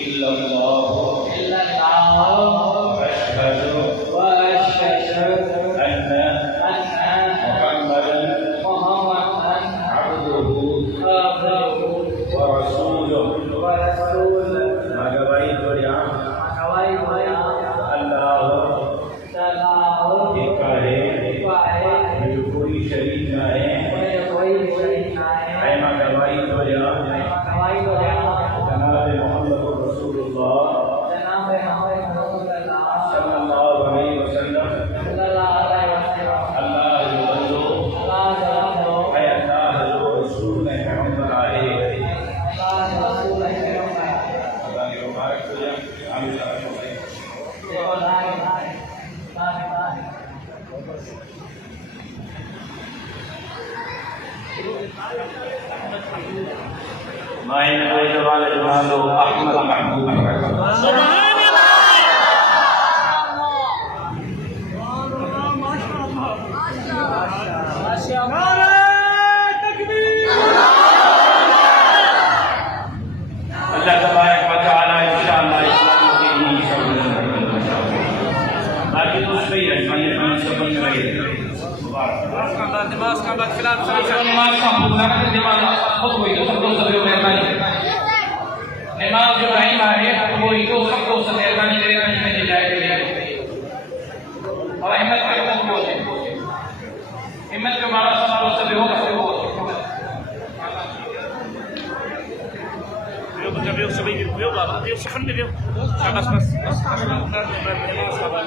इल्लल्लाहु अशहदु अन्ना Muhammadan अब्दुहु व रसूलुहु मगवाई दोया अल्लाह कोई शरीक ना है मगवाई दोया जनाब मोहम्मद रसूलुल्लाह सल्लल्लाहु अलैहि वसल्लम अल्लाह जो अल्लाह जो रसूल ने पैगंबर आए अल्लाह की मुबारक हो जाए आमीन। माइन कोई वाले जमानो अहमद महबूब अल्लाह तबारक व तआला इंशाअल्लाह इस्लाम के ही शब्द बाकी तो सही है ये सब बन रही है नमाज का बाद फिलहाल नमाज का पूरा कर नमाज खुद कोई तो सबको सब मेहरबानी नमाज जो टाइम आ है कोई तो सबको सब मेहरबानी करेगा जिसमें जाए और हिम्मत के साथ बोल हिम्मत के मारा सब सब होगा सब होगा Viu subir, viu lá, viu segundo, viu? Bas. Namaaz ka bad.